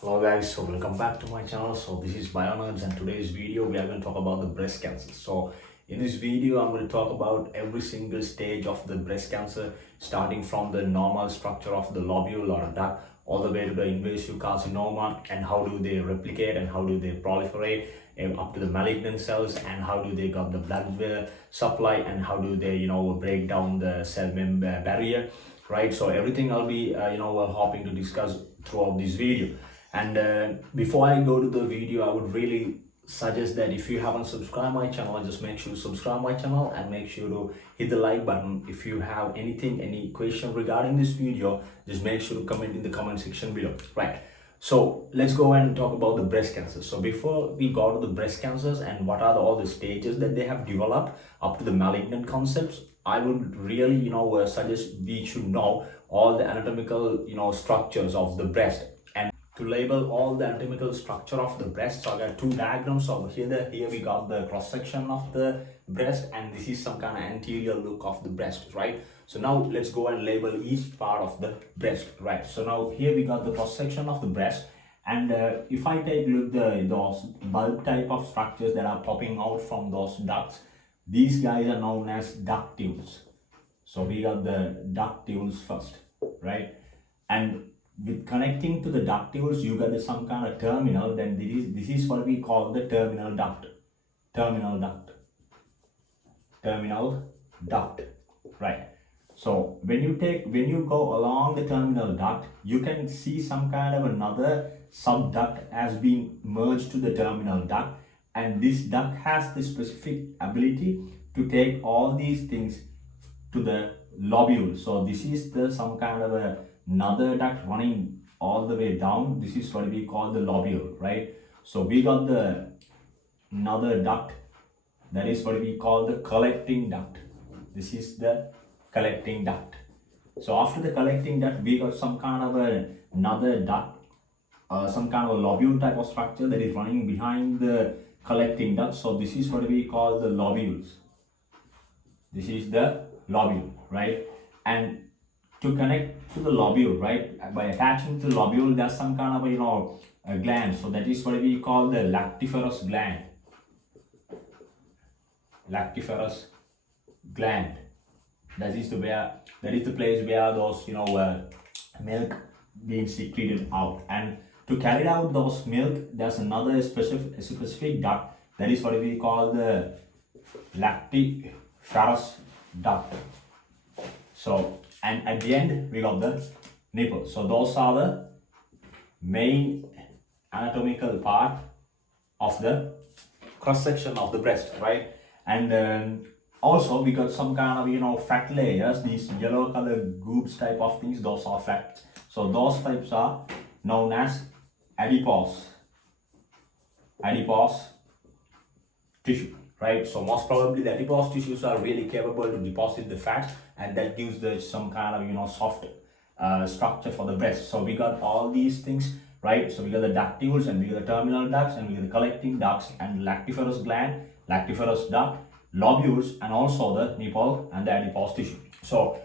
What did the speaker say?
Hello guys, so welcome back to my channel. So this is BioNerds, and today's video we are going to talk about the breast cancer. So in this video I'm going to talk about every single stage of the breast cancer, starting from the normal structure of the lobule or duct all the way to the invasive carcinoma, and how do they replicate and how do they proliferate up to the malignant cells, and how do they got the blood supply, and how do they break down the cell barrier, right? So everything I'll be hoping to discuss throughout this video. And before I go to the video, I would really suggest that if you haven't subscribed my channel, just make sure to subscribe my channel and make sure to hit the like button. If you have any question regarding this video, just make sure to comment in the comment section below, right? So let's go and talk about the breast cancer. So before we go to the breast cancers and what are all the stages that they have developed up to the malignant concepts, I would really suggest we should know all the anatomical structures of the breast. And to label all the anatomical structure of the breast, so I got two diagrams over here. Here we got the cross section of the breast, and this is some kind of anterior look of the breast, right? So now let's go and label each part of the breast, right? So now here we got the cross section of the breast, and if I take a look those bulb type of structures that are popping out from those ducts, these guys are known as ductules. So we got the ductules first, right? And with connecting to the ductules, you got some kind of terminal. Then this is what we call the terminal duct, right? So when you go along the terminal duct, you can see some kind of another subduct has been merged to the terminal duct, and this duct has the specific ability to take all these things to the lobule. So this is the some kind of another duct running all the way down. This is what we call the lobule, right? So we got the another duct, that is what we call the collecting duct. This is the collecting duct. So after the collecting duct, we got some kind of another duct, some kind of a lobule type of structure that is running behind the collecting duct. So this is what we call the lobules. This is the lobule, right? And to connect to the lobule, right, by attaching to the lobule, there's some kind of a gland. So that is what we call the lactiferous gland. Lactiferous gland. That is the place where those milk being secreted out. And to carry out those milk, there's another specific duct. That is what we call the lactiferous duct. So, and at the end we got the nipple. So those are the main anatomical part of the cross section of the breast, right? And also we got some kind of fat layers, these yellow color goobs type of things. Those are fat. So those types are known as adipose tissue, right? So most probably the adipose tissues are really capable to deposit the fat, and that gives the some kind of soft structure for the breast. So we got all these things, right? So we got the ductules, and we got the terminal ducts, and we got the collecting ducts, and lactiferous gland, lactiferous duct, lobules, and also the nipple and the adipose tissue. So